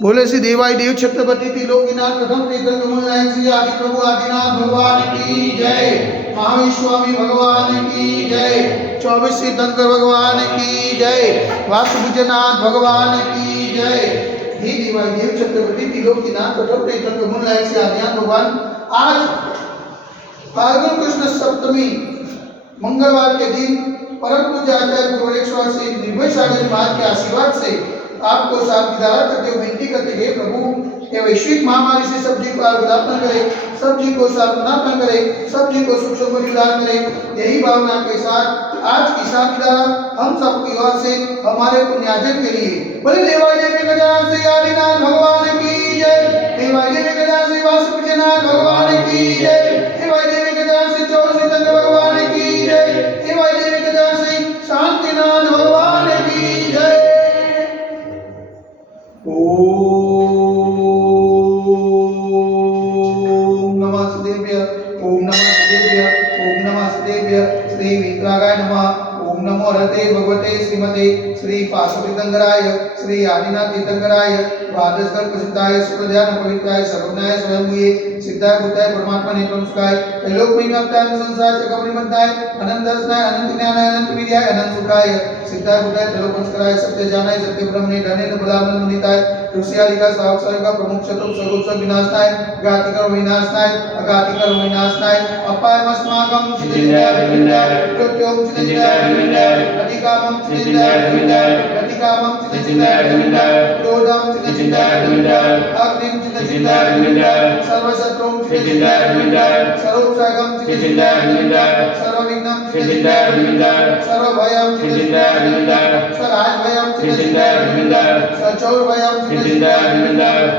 बोले श्री देवाई देव छत्रपति त्रिलोकीनाथ प्रथम तीर्थंकर कमल श्री आदि प्रभु आदिनाथ भगवान की जय। महावीर स्वामी भगवान की जय। 24 तीर्थंकर भगवान की जय। वासुभुजनाथ भगवान की जय। हे देवाई देव छत्रपति त्रिलोकीनाथ प्रथम तीर्थंकर कमल श्री आदिनाथ भगवान, आज फाल्गुन कृष्ण सप्तमी मंगलवार के दिन परम पूज्य आचार्य गुरु श्री निर्भय सागर जी महाराज के आशीर्वाद से आपको साक्षीदार करते हुए विनती करते हैं, प्रभु ये वैश्विक महामारी से सब जी को आरोग्य करे, सब जी को सावधान करे, सब जी को सुख समृद्धि प्रदान करे। यही भावना के साथ आज की साक्षीदार हम सबकी ओर से हमारे पुण्यार्जन के लिए बोले देवाई देवी गजानन श्री आदिनाथ भगवान की जय। देवाई देवी गजानन श्री वासुदेवनाथ भगवान की जय। देवाई देवी गजानन श्री 24 तीर्थंकर भगवान की जय। देवाई देवी गजानन श्री शांतिनाथ भगवान की जय। ओम नमः शिवाय। ओम नमः शिवाय। ओम नमः शिवाय। श्री वितरागाय नमः। ओम नमो रते भगवते श्रीमते श्री पार्श्वतीर्थंकराय श्री आदिनाथ तीर्थंकराय द्वादशकर प्रसिद्धाय सुप्रध्यान पवित्राय सर्वज्ञाय स्वयंभूये सिद्धाय भूताय परमात्मा निरंजनाय त्रैलोक में संसार चक्रवर्ती मध्याय अनंत दर्शनाय अनंत ज्ञानाय अनंत विद्याय अनंत सुखाय सिद्धाय भूताय त्रैलोक संस्काराय सत्य जानाय सत्य ब्रह्मणे धने बलानंद मुनिताय ऋषियादिका सावक्षरिका प्रमुख चतुर सर्वोच्च विनाशनाय घातिकर विनाशनाय अघातिकर विनाशनाय अपायमस्माकं चिदिंदाय प्रत्योम चिदिंदाय अधिकामं चिदिंदाय प्रतिकामं चिदिंदाय क्रोधं चिदिंदाय अग्निं चिदिंदाय सर्वशत्रुं चिदिंदाय सर्वोपसर्गं चिदिंदाय सर्वविघ्नं चिदिंदाय सर्वभयं चिदिंदाय सर्वराजभयं चिदिंदाय सर्वचौरभयं चिदिंदाय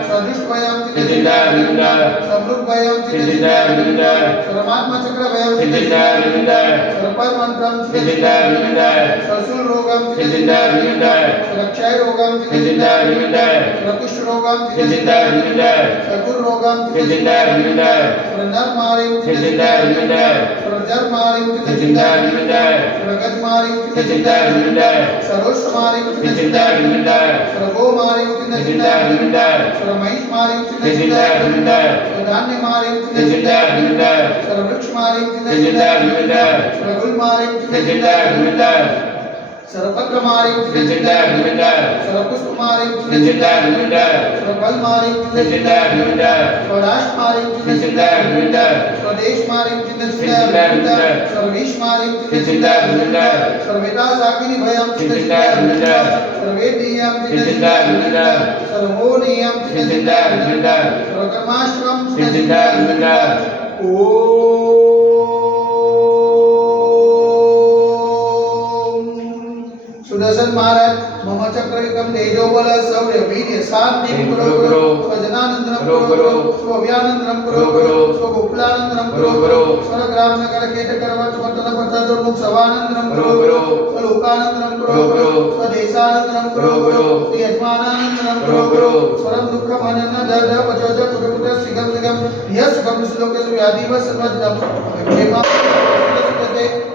सर्वदुष्टभयं चिदिंदाय सर्वमृगभयं चिदिंदाय सर्वमात्मा चक्रभयं चिदिंदाय सर्वपरमंत्रं चिदिंदाय सर्वशूलरोगं चिदिंदाय सर्वक्षयरोगं चिदिंदाय सर्वकुष्ठरोगं चिदिंदाय सर्वदुर्रोगं चिदिंदाय सर्वनरमारिं चिदिंदाय सर्वजरमारिं चिदिंदाय सर्वगजमारिं चिदिंदाय सर्वोष्मारिं चिदिंदाय सर्वगोमारिं चिदिंदाय सर्वमहिषमारिं चिदिंदाय सर्वधान्यमारिं चिदिंदाय सर्ववृक्षमारिं चिदिंदाय सर्वगुलमारिं चिदिंदाय सर्वपत्रमारिं चिदिंदाय सर्वपुष्पमारिं चिदिंदाय सर्वफलमारिं चिदिंदाय स्वराष्ट्रमारिं चिदिंदाय स्वदेशमारिं चिदिंदाय सर्वेशमारिं चिदिंदाय सर्वेदासाकिनी भयं चिदिंदाय सर्वेदीयं चिदिंदाय सर्वोनियं चिदिंदाय सर्वकर्माष्टकं चिदिंदाय। सुदर्शन महाराज मम चक्रविक्रम तेजोबल शौर्य वीर्य शांति कुरु स्वजनानंदनम कुरु स्वव्यानंदनम कुरु स्वगोकुलानंदनम कुरु स्वग्राम नगर केत करवत वर्तन पतन दुर्मुख सवानंदनम कुरु स्वलोकानंदनम कुरु स्वदेशानंदनम कुरु यजमानानंदनम कुरु स्वरम दुःखम अनन्न दर्द पचोज पुरुपुत्र सिगम सिगम यस गम श्लोक व्याधि व सर्वजम क्षेमा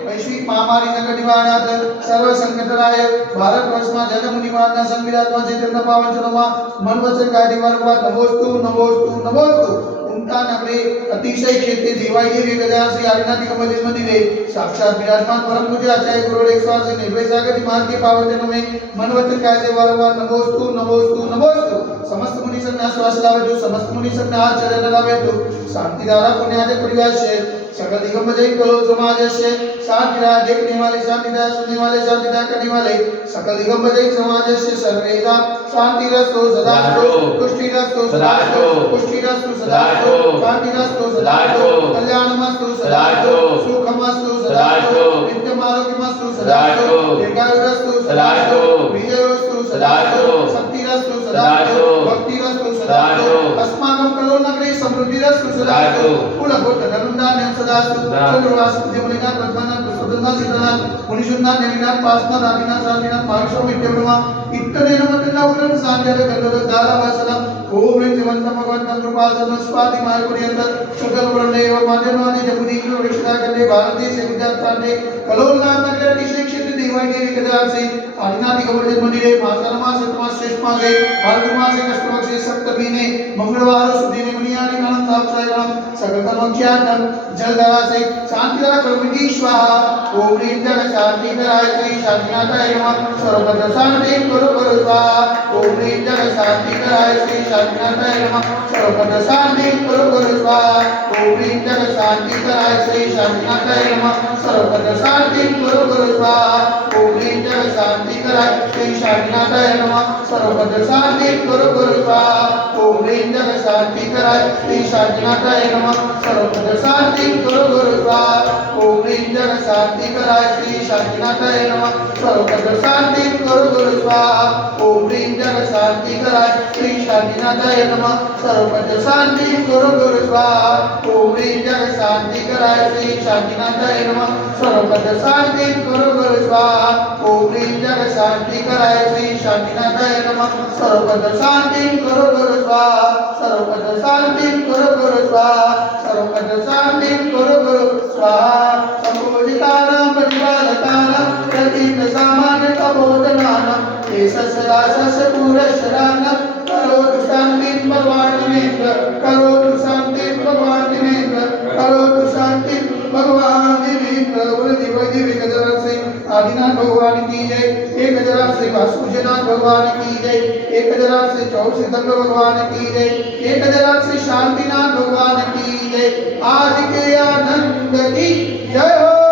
वैश्विक महामारी संकट निवारणार्थ सर्व संकटराय भारतवर्ष में जन्म निवारण संविधात्मा चैतन्य पावन चरमा मन वचन कार्य निवारण नमोस्तु नमोस्तु नमोस्तु उनका नगरे अतिशय क्षेत्र देवाई देवी गजानन श्री आदिनाथ कमल मंदिरे साक्षात विराजमान परम पूज्य आचार्य गुरु एक स्वार से निर्भय सागर जी महाराज के पावन चरणों में मन वचन कार्य से वारंवार नमोस्तु नमोस्तु नमोस्तु समस्त मुनि संज्ञा श्वास लावे तो समस्त मुनि संज्ञा चरण लावे तो शांति धारा पुण्यादि परिवार से सकल दिगंबरजय कलो समाज से शांतिदा देखने वाले शांतिदा सुनने वाले शांतिदा करने वाले सकल दिगंबरजय समाज से सर्वेदा शांतिरस्तु सदास्तु पुष्टिरस्तु सदास्तु पुष्टिरस्तु सदास्तु शांतिरस्तु सदास्तु कल्याणमस्तु सदास्तु सुखमस्तु सदास्तु नित्यमारोग्यमस्तु सदास्तु दीर्घायुरस्तु सदास्तु विजयोस्तु सदास्तु शक्तिरस्तु सदास्तु भक्तिरस्तु सदास्तु अस्माकं कलो नगरे समृद्धिरस्तु सदास्तु कुलगोत्र धनुर्धान्यं सदास्तु चंद्रवास देवलिनाथ रत्नानाथ प्रसन्नाथ सीतानाथ मुनिशुनाथ नेमिनाथ पासनाथ आदिनाथ शांतिनाथ महाविष्णु विद्याब्रह्मा इत्तने नमतन्ना उग्रं सांध्याय गंधर्व दारावासनम ओम ह्रीं जीवन्तं भगवन्तं कृपालतं स्वाति मायपुर्यन्त सकल वर्णेव माध्यमानि जगदीश्वर वृक्षता कन्ने भारतीय से गुजरात प्रांते कलोलनाथ नगर अतिशय क्षेत्र देवाई देवी गजानन से आदिनाथ कमल मंदिरे मासानमा सतमा श्रेष्ठ मासे फाल्गुन मासे कष्टपक्षे मंगलवार सुधी में मुनियानि गणं साक्षायणं सकल कर्म ख्यातम जल दवा से शांति दवा कर्मकी स्वाहा ओम ह्रीं जग शांति कराय श्री शांतिनाथाय नमः सर्वत्र शांति गुरु गुरु स्वाहा ओम ह्रीं जग शांति कराय श्री शांतिनाथाय नमः सर्वत्र शांति गुरु गुरु स्वाहा ओम ह्रीं जग शांति कराय श्री शांतिनाथाय नमः सर्वत्र शांति गुरु गुरु स्वाहा ओम ह्रीं जग शांति कराय श्री शांतिनाथाय नमः सर्वत्र शांति गुरु गुरु स्वाहा ओम ह्रीं जग शांति कराय श्री शांतिनाथाय नमः सर्वत्र शांति गुरु गुरु स्वाहा ओम ह्रीं जग शांति कराय श्री शांतिनाथाय नमः सर्वत्र शांति गुरु गुरु स्वाहा ओम ह्रीं जग शांति कराय श्री शांतिनाथाय नमः सर्वत्र शांति गुरु गुरु स्वाहा ओम ह्रीं जग शांति कराय श्री शांतिनाथाय नमः सर्वत्र शांति गुरु गुरु स्वाहा ओम ह्रीं जग शांति कराय श्री शांतिनाथाय नमः सर्वत्र शांति गुरु गुरु स्वाहा सर्वत्र शांति गुरु गुरु स्वाहा सर्वत्र शांति गुरु गुरु स्वाहा संपूजितानां प्रतिपालकानां प्रतीक सामान्य तपोधनानां केशसरासस्य पुरश्चराणां करोतु शान्तिं भगवान् दिनेन्द्र करोतु शान्तिं भगवान् दिनेन्द्र करोतु शान्तिं भगवान् दिनेन्द्र दिव्य गजरा से आदिनाथ भगवान की जय एक गजरा से वासुजनाथ भगवान की जय एक गजरा से चौसितंग भगवान की जय एक गजरा से शांतिनाथ भगवान की जय आज के आनंद की जय हो।